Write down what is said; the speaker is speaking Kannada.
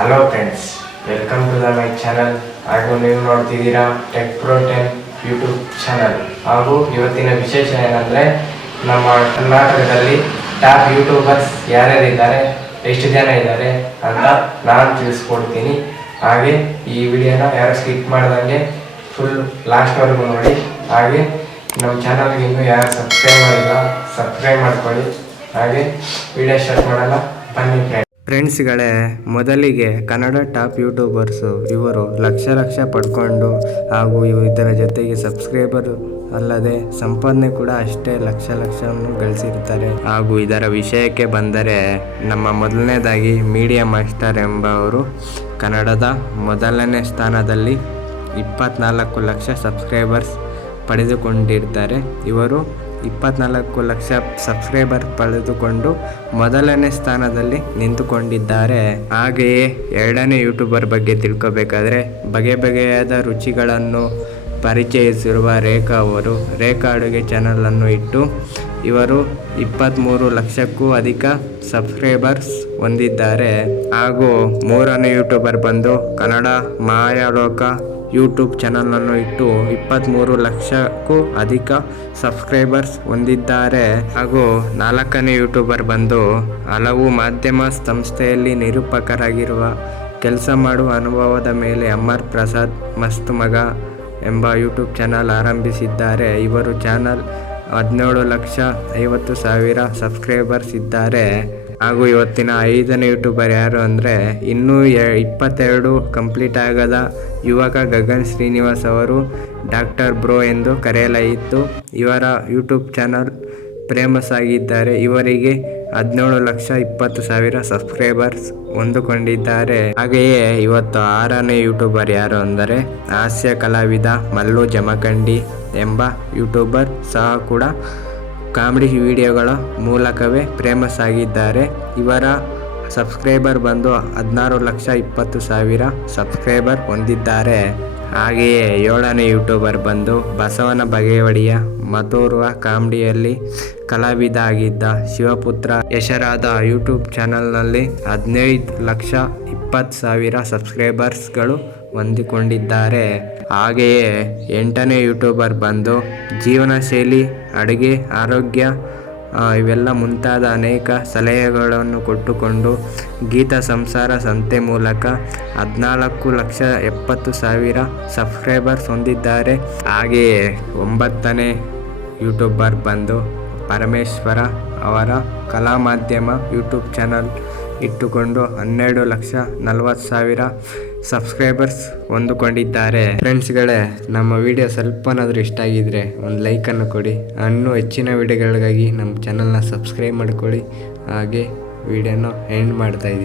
Hello friends, welcome to my channel. ಹಾಗೂ ನೀವು ನೋಡ್ತಿದ್ದೀರಾ ಟೆಕ್ ಪ್ರೋ 10 ಯೂಟ್ಯೂಬ್ ಚಾನಲ್. ಹಾಗೂ ಇವತ್ತಿನ ವಿಶೇಷ ಏನಂದರೆ, ನಮ್ಮ ಕರ್ನಾಟಕದಲ್ಲಿ ಟಾಪ್ ಯೂಟ್ಯೂಬರ್ಸ್ ಯಾರ್ಯಾರಿದ್ದಾರೆ, ಎಷ್ಟು ಜನ ಇದ್ದಾರೆ ಅಂತ ನಾನು ತಿಳಿಸ್ಕೊಡ್ತೀನಿ. ಹಾಗೆ ಈ ವಿಡಿಯೋನ ಯಾರು ಸ್ಕಿಪ್ ಮಾಡ್ದಂಗೆ ಫುಲ್ ಲಾಸ್ಟ್ವರೆಗೂ ನೋಡಿ. ಹಾಗೆ ನಮ್ಮ ಚಾನಲ್ಗೆ ಇನ್ನೂ ಯಾರು ಸಬ್ಸ್ಕ್ರೈಬ್ ಮಾಡಿಲ್ಲ, ಸಬ್ಸ್ಕ್ರೈಬ್ ಮಾಡ್ಕೊಳ್ಳಿ. ಹಾಗೆ ವಿಡಿಯೋ ಸ್ಟಾರ್ಟ್ ಮಾಡೋಣ, ಬನ್ನಿ ಫ್ರೆಂಡ್ಸ್ಗಳೇ. ಮೊದಲಿಗೆ ಕನ್ನಡ ಟಾಪ್ ಯೂಟ್ಯೂಬರ್ಸು ಇವರು ಲಕ್ಷ ಪಡ್ಕೊಂಡು ಹಾಗೂ ಇದರ ಜೊತೆಗೆ ಸಬ್ಸ್ಕ್ರೈಬರ್ ಅಲ್ಲದೆ ಸಂಪಾದನೆ ಕೂಡ ಅಷ್ಟೇ ಲಕ್ಷವನ್ನು ಗಳಿಸಿರ್ತಾರೆ. ಹಾಗೂ ಇದರ ವಿಷಯಕ್ಕೆ ಬಂದರೆ, ನಮ್ಮ ಮೊದಲನೇದಾಗಿ ಮೀಡಿಯಾ ಮಾಸ್ಟರ್ ಎಂಬವರು ಕನ್ನಡದ ಮೊದಲನೇ ಸ್ಥಾನದಲ್ಲಿ 24 ಲಕ್ಷ ಸಬ್ಸ್ಕ್ರೈಬರ್ಸ್ ಪಡೆದುಕೊಂಡಿರ್ತಾರೆ. ಇವರು 24 ಲಕ್ಷ ಸಬ್ಸ್ಕ್ರೈಬರ್ ಪಡೆದುಕೊಂಡು ಮೊದಲನೇ ಸ್ಥಾನದಲ್ಲಿ ನಿಂತುಕೊಂಡಿದ್ದಾರೆ. ಹಾಗೆಯೇ ಎರಡನೇ ಯೂಟ್ಯೂಬರ್ ಬಗ್ಗೆ ತಿಳ್ಕೋಬೇಕಾದ್ರೆ, ಬಗೆಯಾದ ರುಚಿಗಳನ್ನು ಪರಿಚಯಿಸಿರುವ ರೇಖಾ ಅವರು ರೇಖಾ ಅಡುಗೆ ಚಾನಲನ್ನು ಇಟ್ಟು ಇವರು 23 ಲಕ್ಷಕ್ಕೂ ಅಧಿಕ ಸಬ್ಸ್ಕ್ರೈಬರ್ಸ್ ಹೊಂದಿದ್ದಾರೆ. ಹಾಗೂ ಮೂರನೇ ಯೂಟ್ಯೂಬರ್ ಬಂದು ಕನ್ನಡ ಮಾಯಾಲೋಕ ಯೂಟ್ಯೂಬ್ ಚಾನಲನ್ನು ಇಟ್ಟು 23 ಲಕ್ಷಕ್ಕೂ ಅಧಿಕ ಸಬ್ಸ್ಕ್ರೈಬರ್ಸ್ ಹೊಂದಿದ್ದಾರೆ. ಹಾಗೂ ನಾಲ್ಕನೇ ಯೂಟ್ಯೂಬರ್ ಬಂದು ಹಲವು ಮಾಧ್ಯಮ ಸಂಸ್ಥೆಯಲ್ಲಿ ನಿರೂಪಕರಾಗಿರುವ ಕೆಲಸ ಮಾಡುವ ಅನುಭವದ ಮೇಲೆ ಅಮರ್ ಪ್ರಸಾದ್ ಮಸ್ತ್ ಮಗ ಎಂಬ ಯೂಟ್ಯೂಬ್ ಚಾನಲ್ ಆರಂಭಿಸಿದ್ದಾರೆ. ಇವರು ಚಾನಲ್ 17,50,000 ಸಬ್ಸ್ಕ್ರೈಬರ್ಸ್ ಇದ್ದಾರೆ. ಹಾಗೂ ಇವತ್ತಿನ 5ನೇ ಯೂಟ್ಯೂಬರ್ ಯಾರು ಅಂದರೆ, ಇನ್ನೂ 22 ಕಂಪ್ಲೀಟ್ ಆಗದ ಯುವಕ ಗಗನ್ ಶ್ರೀನಿವಾಸ್ ಅವರು ಡಾಕ್ಟರ್ ಬ್ರೋ ಎಂದು ಕರೆಯಲಾಯಿತು. ಇವರ ಯೂಟ್ಯೂಬ್ ಚಾನಲ್ ಫೇಮಸ್ ಆಗಿದ್ದಾರೆ. ಇವರಿಗೆ 17,20,000 ಸಬ್ಸ್ಕ್ರೈಬರ್ಸ್ ಹೊಂದಿಕೊಂಡಿದ್ದಾರೆ. ಹಾಗೆಯೇ ಇವತ್ತು 6ನೇ ಯೂಟ್ಯೂಬರ್ ಯಾರು ಅಂದರೆ, ಹಾಸ್ಯ ಕಲಾವಿದ ಮಲ್ಲು ಜಮಖಂಡಿ ಎಂಬ ಯೂಟ್ಯೂಬರ್ ಸಹ ಕೂಡ ಕಾಮಿಡಿ ವಿಡಿಯೋಗಳ ಮೂಲಕವೇ ಫೇಮಸ್ ಆಗಿದ್ದಾರೆ. ಇವರ ಸಬ್ಸ್ಕ್ರೈಬರ್ ಬಂದು 16,20,000 ಸಬ್ಸ್ಕ್ರೈಬರ್ ಹೊಂದಿದ್ದಾರೆ. ಹಾಗೆಯೇ 7ನೇ ಯೂಟ್ಯೂಬರ್ ಬಂದು ಬಸವನ ಬಗೆವಡಿಯ ಮತ್ತೋರ್ವ ಕಾಮಿಡಿಯಲ್ಲಿ ಕಲಾವಿದ ಆಗಿದ್ದ ಶಿವಪುತ್ರ ಯಶರಾದ ಯೂಟ್ಯೂಬ್ ಚಾನಲ್ನಲ್ಲಿ 15,20,000 ಸಬ್ಸ್ಕ್ರೈಬರ್ಸ್ಗಳು ಹೊಂದಿಕೊಂಡಿದ್ದಾರೆ. ಹಾಗೆಯೇ 8ನೇ ಯೂಟ್ಯೂಬರ್ ಬಂದು ಜೀವನ ಶೈಲಿ, ಅಡುಗೆ, ಆರೋಗ್ಯ ಇವೆಲ್ಲ ಮುಂತಾದ ಅನೇಕ ಸಲಹೆಗಳನ್ನು ಕೊಟ್ಟುಕೊಂಡು ಗೀತಾ ಸಂಸಾರ ಸಂತೆ ಮೂಲಕ 14,70,000 ಸಬ್ಸ್ಕ್ರೈಬರ್ಸ್ ಹೊಂದಿದ್ದಾರೆ. ಹಾಗೆಯೇ 9ನೇ ಯೂಟ್ಯೂಬರ್ ಬಂದು ಪರಮೇಶ್ವರ ಅವರ ಕಲಾ ಮಾಧ್ಯಮ ಯೂಟ್ಯೂಬ್ ಚಾನಲ್ ಇಟ್ಟುಕೊಂಡು 12,40,000 ಸಬ್ಸ್ಕ್ರೈಬರ್ಸ್ ಹೊಂದಿಕೊಂಡಿದ್ದಾರೆ. ಫ್ರೆಂಡ್ಸ್ಗಳೇ, ನಮ್ಮ ವಿಡಿಯೋ ಸ್ವಲ್ಪನಾದರೂ ಇಷ್ಟ ಆಗಿದ್ರೆ ಒಂದು ಲೈಕನ್ನು ಕೊಡಿ. ಇನ್ನೂ ಹೆಚ್ಚಿನ ವಿಡಿಯೋಗಳಿಗಾಗಿ ನಮ್ಮ ಚಾನಲ್ನ ಸಬ್ಸ್ಕ್ರೈಬ್ ಮಾಡ್ಕೊಳ್ಳಿ. ಹಾಗೆ ವಿಡಿಯೋನ ಎಂಡ್ ಮಾಡ್ತಾಯಿದ್ದೀನಿ.